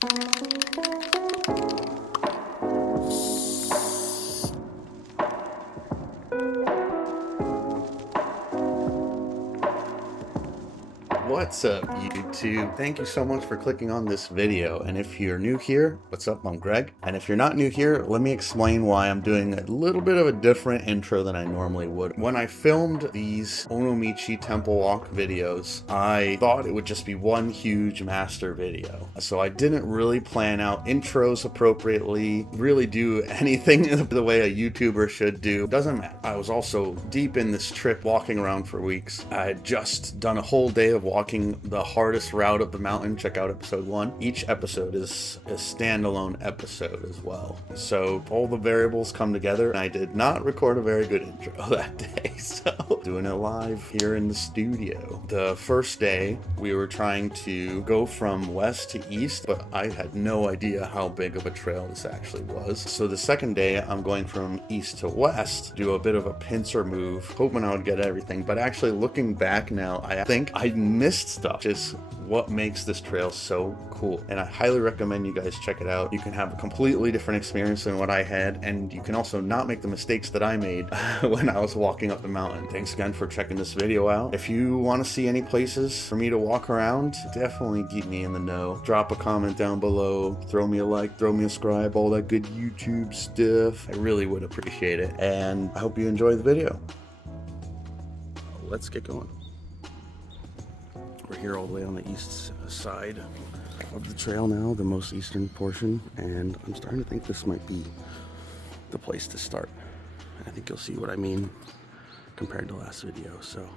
What's up, YouTube? Thank you so much for clicking on this video. And if you're new here, what's up? I'm Greg. And if you're not new here, let me explain why I'm doing a little bit of a different intro than I normally would. When I filmed these Onomichi Temple Walk videos, I thought it would just be one huge master video. So I didn't really plan out intros appropriately, really do anything the way a YouTuber should do. Doesn't matter. I was also deep in this trip, walking around for weeks. I had just done a whole day of walking the hardest route of the mountain. Check out episode 1. Each episode is a standalone episode as well. So all the variables come together, and I did not record a very good intro that day. So doing it live here in the studio. The first day we were trying to go from west to east, but I had no idea how big of a trail this actually was. So the second day I'm going from east to west, do a bit of a pincer move, hoping I would get everything. But actually looking back now, I think I missed stuff, which is what makes this trail so cool. And I highly recommend you guys check it out. You can have a completely different experience than what I had, and you can also not make the mistakes that I made when I was walking up the mountain. Thanks again for checking this video out. If you want to see any places for me to walk around, definitely keep me in the know. Drop a comment down below, throw me a like, throw me a subscribe, all that good YouTube stuff. I really would appreciate it, and I hope you enjoy the video. Let's get going. We're here all the way on the east side of the trail now, the most eastern portion, and I'm starting to think this might be the place to start. I think you'll see what I mean compared to last video, so.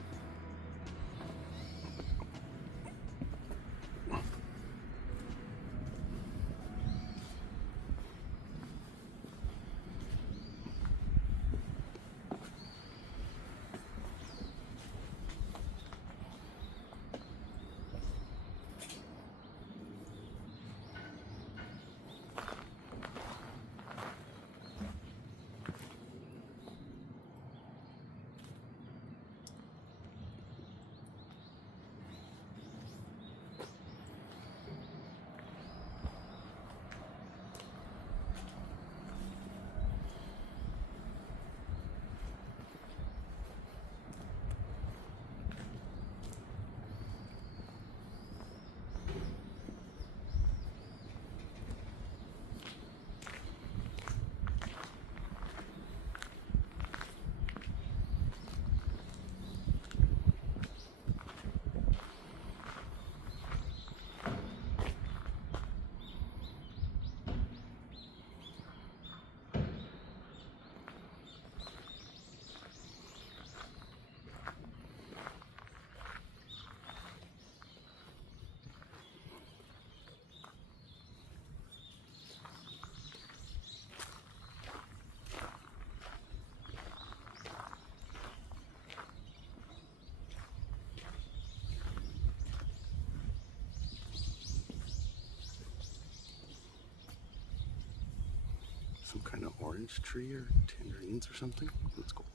Some kind of orange tree or tangerines or something. That's cool.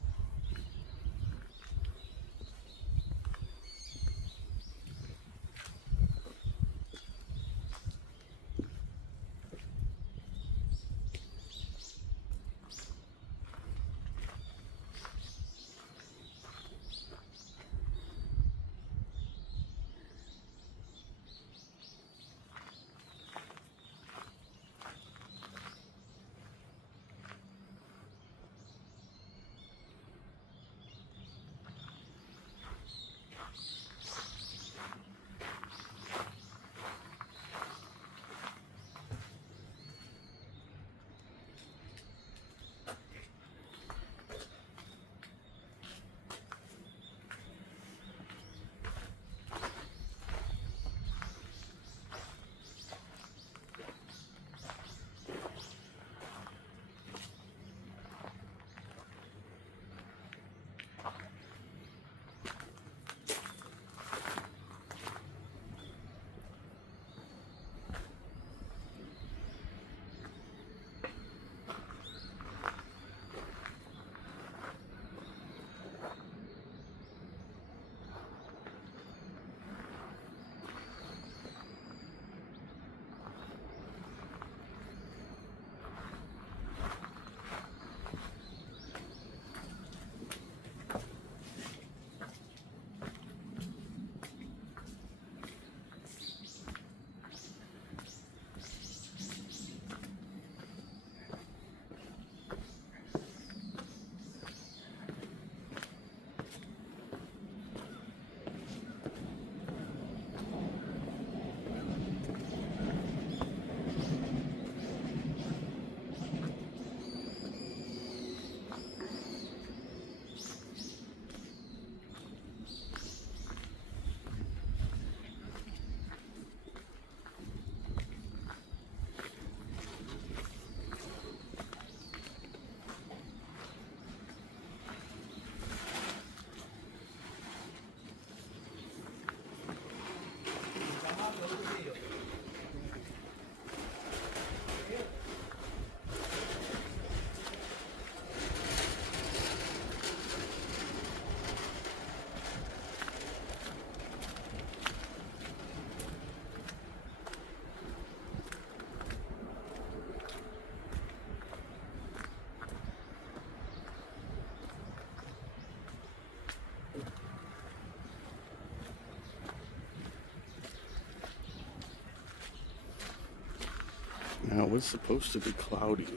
Now it was supposed to be cloudy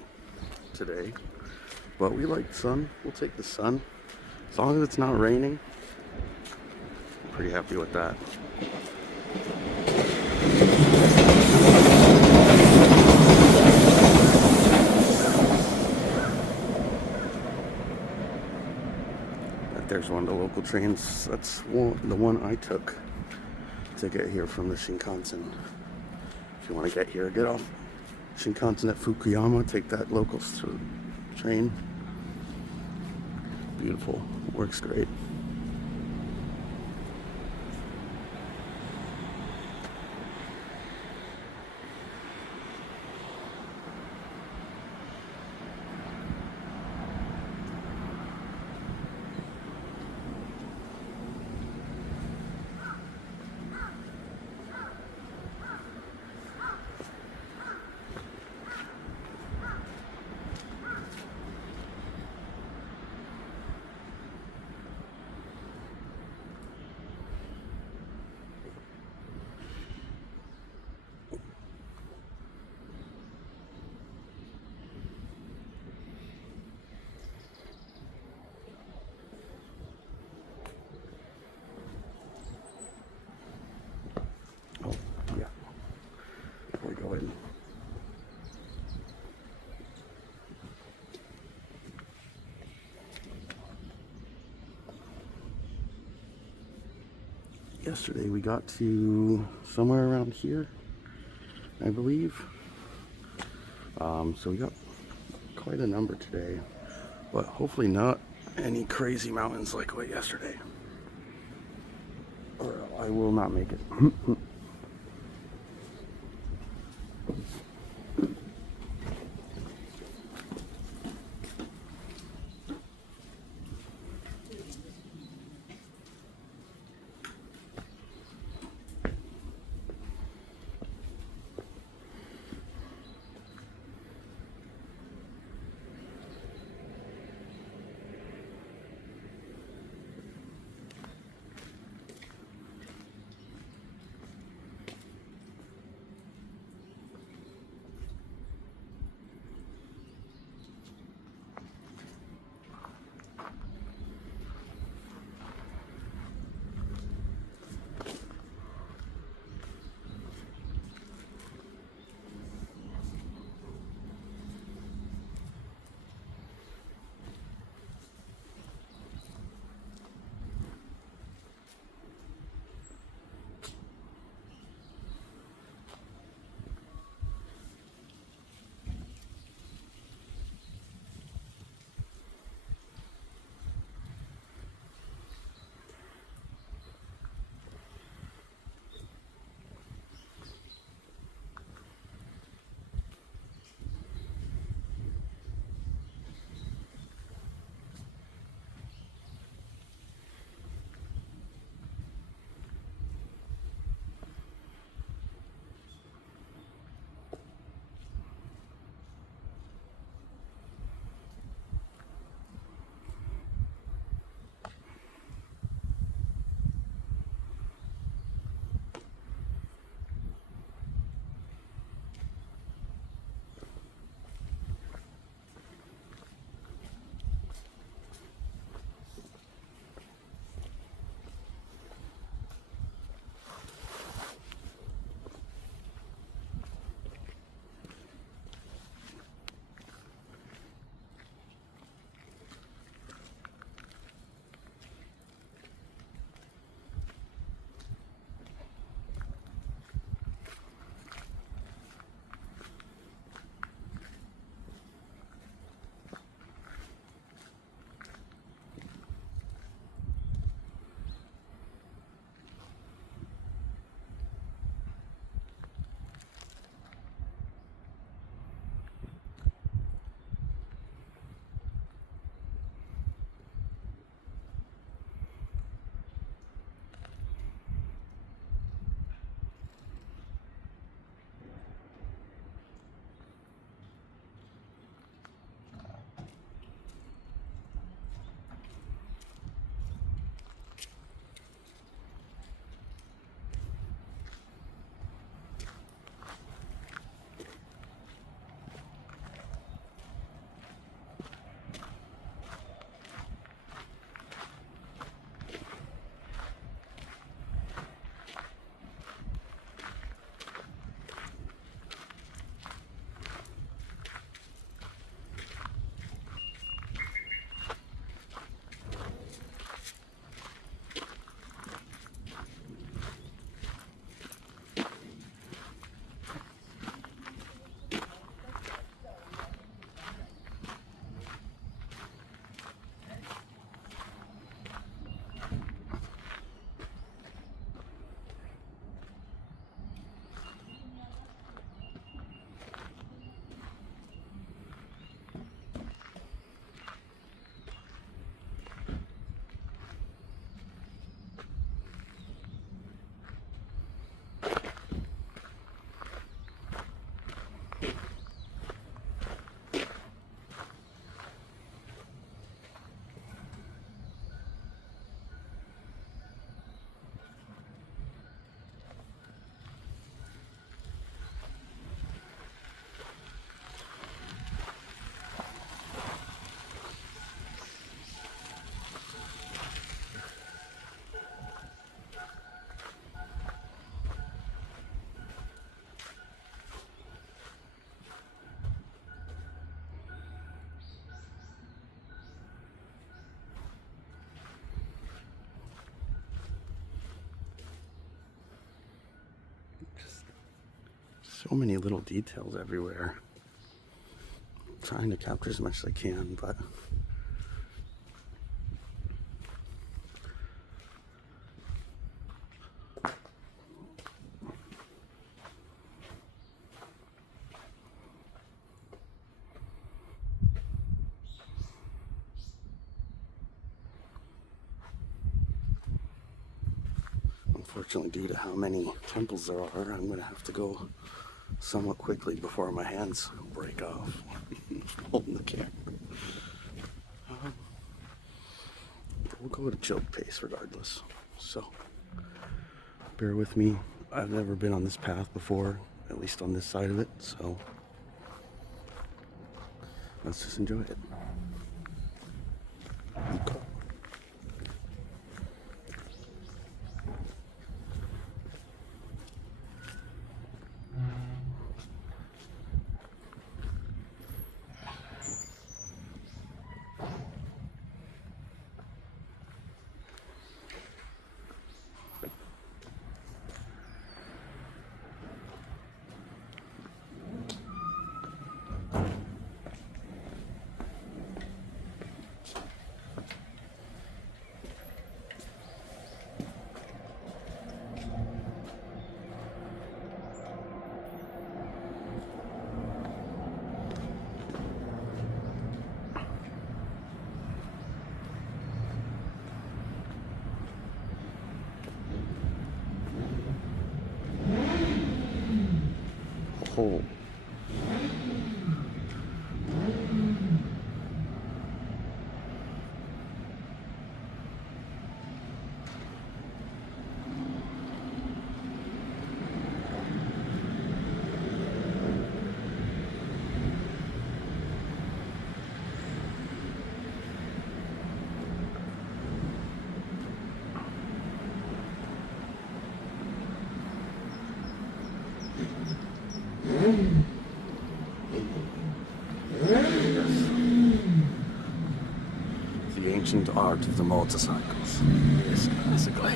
today, but we like sun. We'll take the sun. As long as it's not raining, I'm pretty happy with that. There's one of the local trains. That's the one I took to get here from the Shinkansen. If you want to get here, get off Shinkansen at Fukuyama, take that local train. Beautiful, works great. Oh, yeah. Before we go in. Yesterday we got to somewhere around here, I believe. So we got quite a number today, but hopefully not any crazy mountains like what yesterday, or I will not make it. So many little details everywhere. I'm trying to capture as much as I can, but unfortunately, due to how many temples there are, I'm going to have to go somewhat quickly before my hands break off holding the camera. We'll go at a chilled pace regardless. So, bear with me. I've never been on this path before, at least on this side of it, so let's just enjoy it. Oh. The ancient art of the motorcycles. Yes, basically.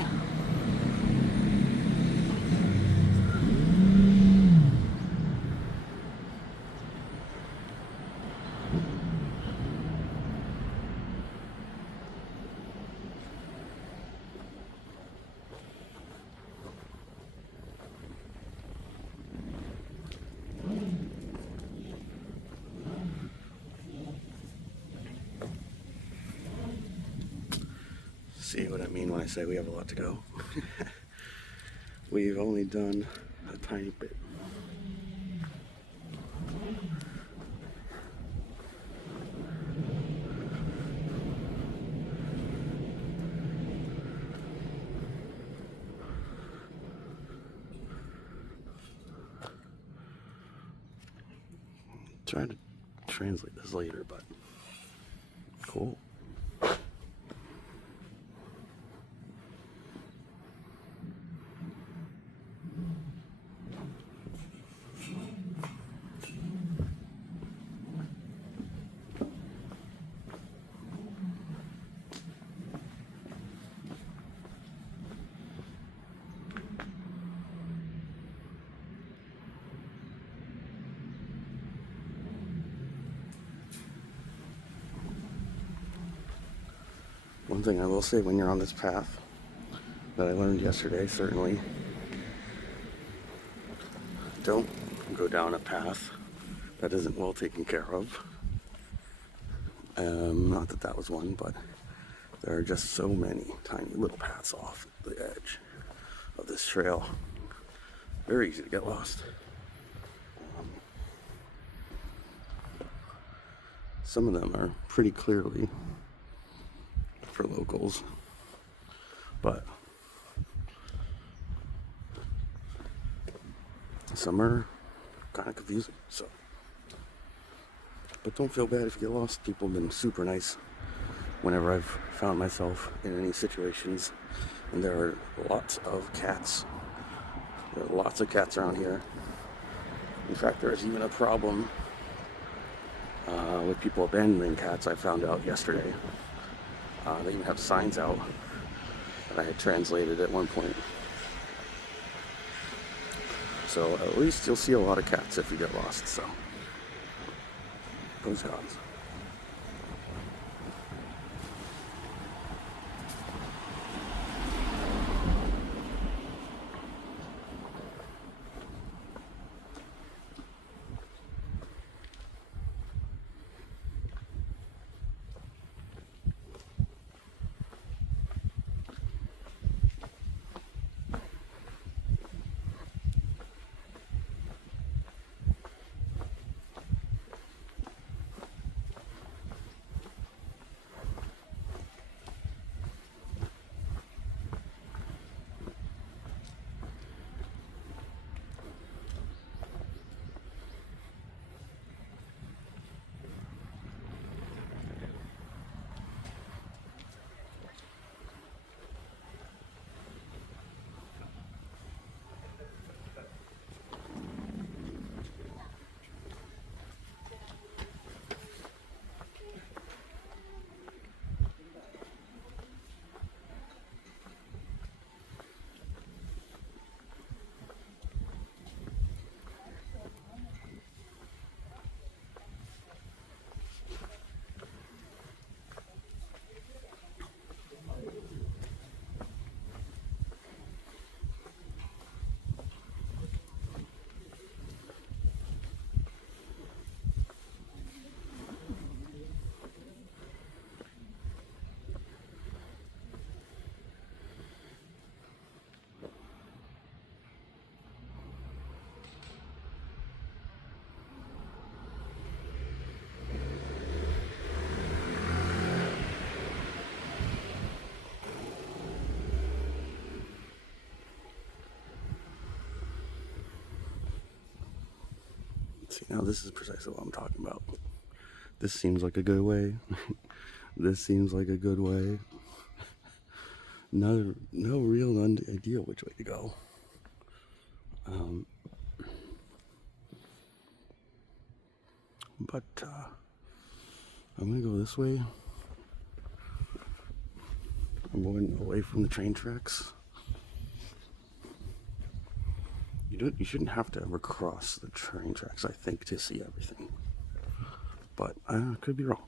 See what I mean when I say we have a lot to go? We've only done a tiny bit. Try to translate this later, but cool. One thing I will say when you're on this path that I learned yesterday, certainly, don't go down a path that isn't well taken care of. Not that that was one, but there are just so many tiny little paths off the edge of this trail. Very easy to get lost. Some of them are pretty clearly for locals, but some are kind of confusing. So, but don't feel bad if you get lost. People have been super nice whenever I've found myself in any situations, and there are lots of cats. There are lots of cats around here. In fact, there's even a problem with people abandoning cats. I found out yesterday. They even have signs out that I had translated at one point. So at least you'll see a lot of cats if you get lost. So those odds. See, now this is precisely what I'm talking about. This seems like a good way. This seems like a good way. No real idea which way to go. But I'm gonna go this way. I'm going away from the train tracks. You shouldn't have to ever cross the train tracks, I think, to see everything. But I could be wrong.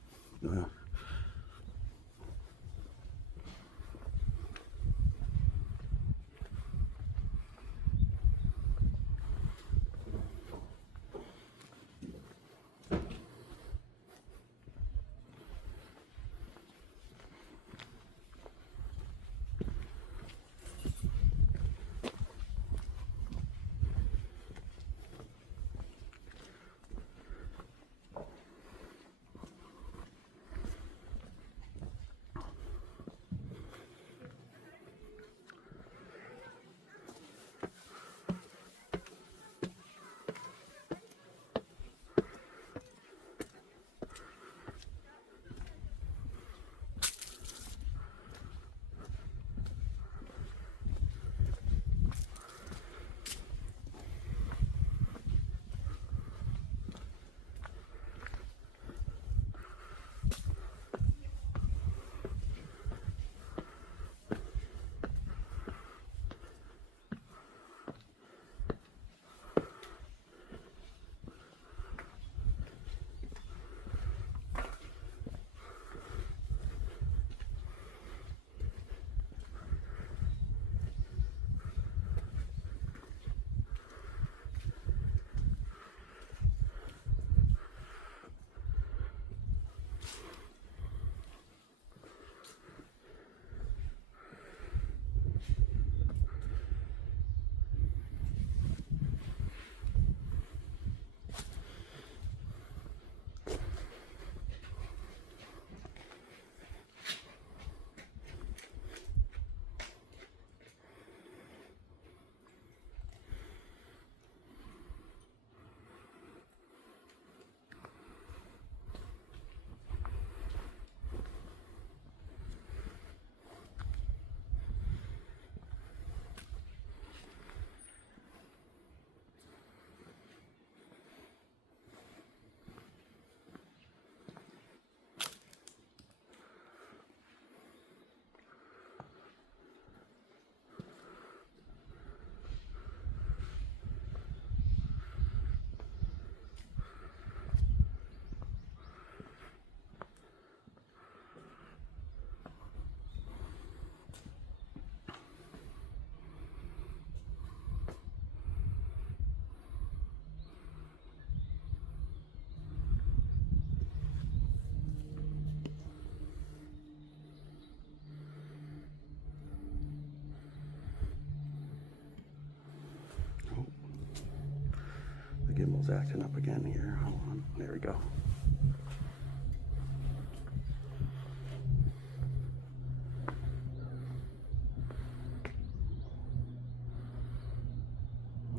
Phone's acting up again here. Hold on. There we go.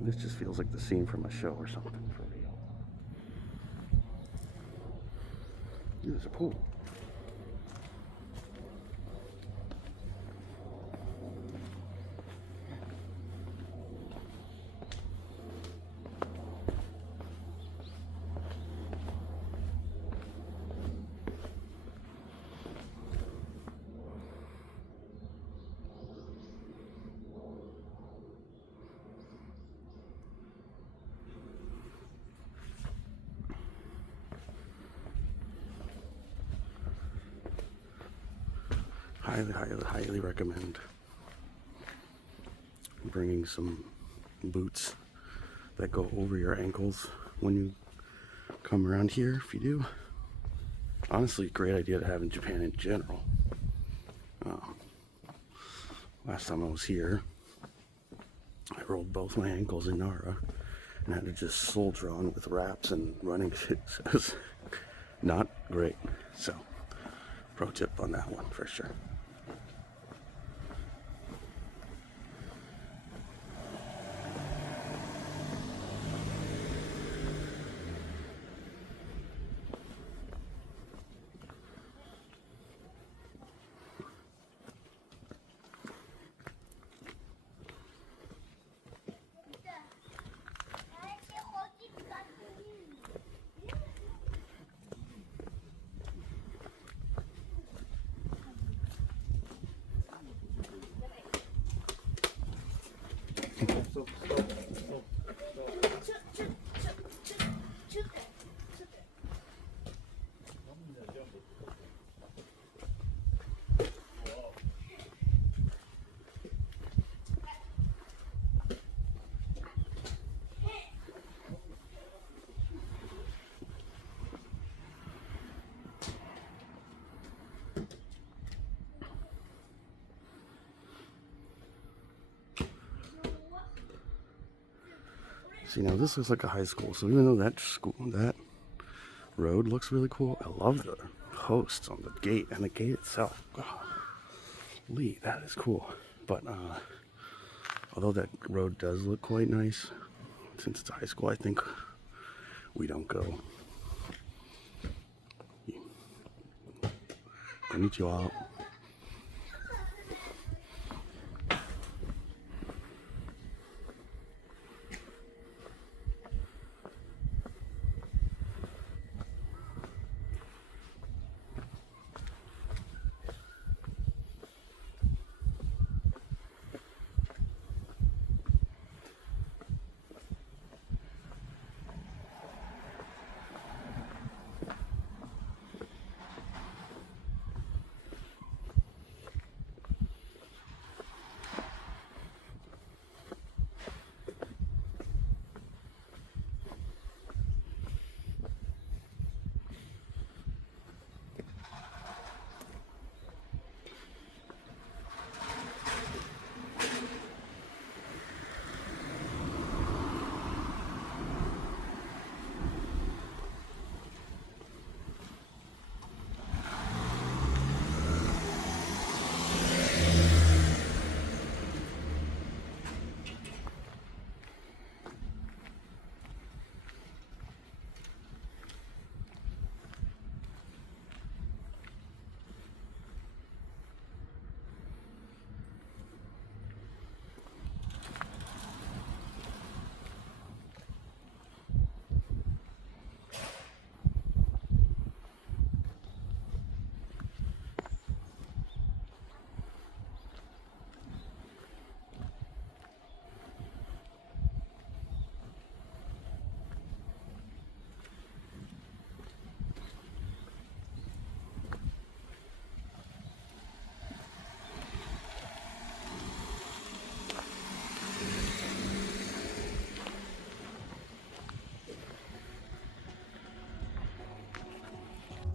This just feels like the scene from a show or something for real. There's a pool. Highly recommend bringing some boots that go over your ankles when you come around here, if you do. Honestly, great idea to have in Japan in general. Last time I was here, I rolled both my ankles in Nara and had to just soldier on with wraps and running shoes. It was not great. So, pro tip on that one for sure. See, now this looks like a high school, so even though that road looks really cool, I love the posts on the gate and the gate itself. Golly, that is cool. But although that road does look quite nice, since it's a high school, I think we don't go. Konnichiwa.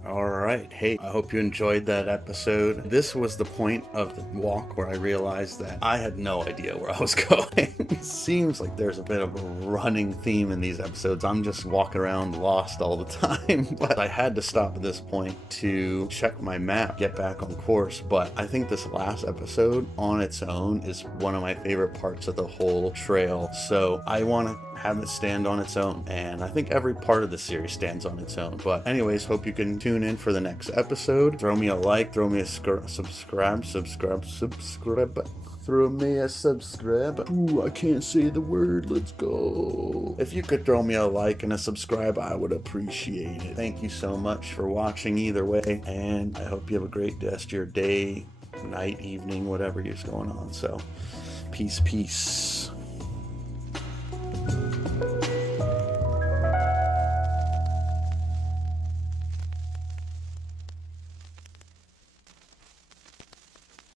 All right. Hey, I hope you enjoyed that episode. This was the point of the walk where I realized that I had no idea where I was going. It seems like there's a bit of a running theme in these episodes. I'm just walking around lost all the time. But I had to stop at this point to check my map, get back on course. But I think this last episode on its own is one of my favorite parts of the whole trail. So I want to have it stand on its own, and I think every part of the series stands on its own. But anyways, hope you can tune in for the next episode. Throw me a like, throw me a subscribe, throw me a subscribe. Ooh, I can't say the word. Let's go. If you could throw me a like and a subscribe, I would appreciate it. Thank you so much for watching either way, and I hope you have a great rest of your day, night, evening, whatever is going on. So peace.